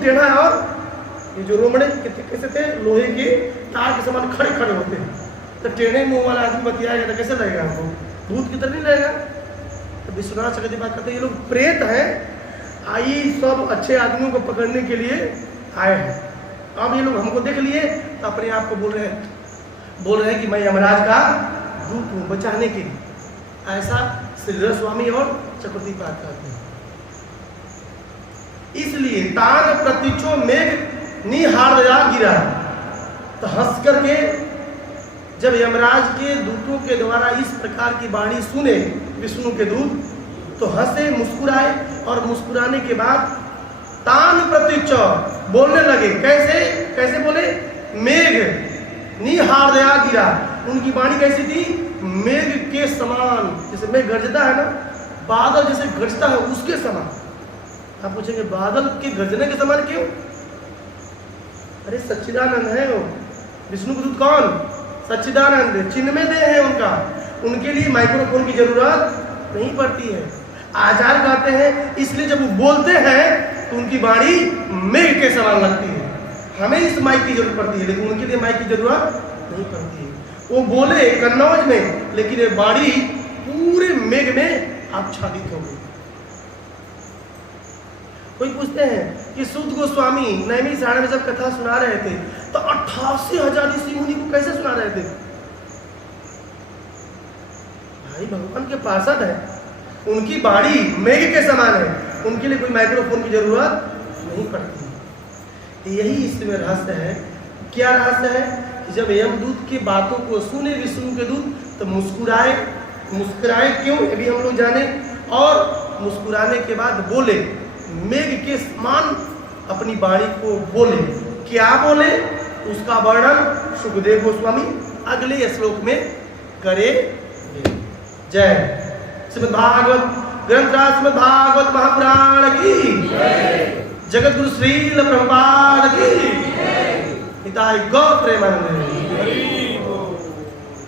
टेढ़ा और ये जो रोमड़े कैसे थे, लोहे के तार के समान खड़े खड़े होते हैं। तो टेढ़े मुंह वाला आदमी बतियाएगा तो कैसे लगेगा आपको? भूत की तरह नहीं लगेगा। तो विश्वनाथ चक्रवर्ती बात करते हैं ये लोग प्रेत हैं, आई सब अच्छे आदमियों को पकड़ने के लिए आए हैं। अब ये लोग हमको देख लिए तो अपने आप को बोल रहे हैं कि मैं यमराज का दूत हूँ बचाने के लिए। ऐसा श्रीधर स्वामी और चक्रवर्ती बात करते हैं। इसलिए तान प्रतीक्षो मेघ निहारया गिरा, तो हंस करके जब यमराज के दूतों के द्वारा इस प्रकार की वाणी सुने विष्णु के दूत, तो हंसे, मुस्कुराए और मुस्कुराने के बाद तान प्रतीक्ष बोलने लगे। कैसे बोले? मेघ निहारया गिरा, उनकी वाणी कैसी थी? मेघ के समान। जैसे मेघ गरजता है ना, बादल जैसे गरजता है उसके समान। आप पूछेंगे बादल के गरजने के समान क्यों? अरे सच्चिदानंद है वो। विष्णु के दूत कौन? सच्चिदानंद, चिन्मय देह है उनका। उनके लिए माइक्रोफोन की जरूरत नहीं पड़ती है। आचार्य कहते हैं इसलिए जब वो बोलते हैं तो उनकी वाणी मेघ के समान लगती है। हमें इस माइक की जरूरत पड़ती है लेकिन उनके लिए माइक की जरूरत नहीं पड़ती है। वो बोले कन्नौज में लेकिन ये वाणी पूरे मेघ में आच्छादित हो गई। कोई पूछते हैं कि सूत गोस्वामी नैमी साढ़े में जब कथा सुना रहे थे तो 88,000 ऋषि मुनि को कैसे सुना रहे थे? भाई भगवान के पार्षद है, उनकी वाणी मेघ के समान है, उनके लिए कोई माइक्रोफोन की जरूरत नहीं पड़ती। यही इसमें रहस्य है। क्या रहस्य है? कि जब यमदूत की बातों को सुने विष्णु के दूत तो मुस्कुराए क्यों ये भी हम लोग जाने, और मुस्कुराने के बाद बोले मेघ के समान अपनी वाणी को बोले। क्या बोले उसका वर्णन सुखदेव गोस्वामी अगले श्लोक में करे। जय श्रीमद् भागवत ग्रंथराज श्रीमद् भागवत महापुराण की, जगत गुरु श्रील प्रभुपाद की, हिताय गौ प्रेमानंद।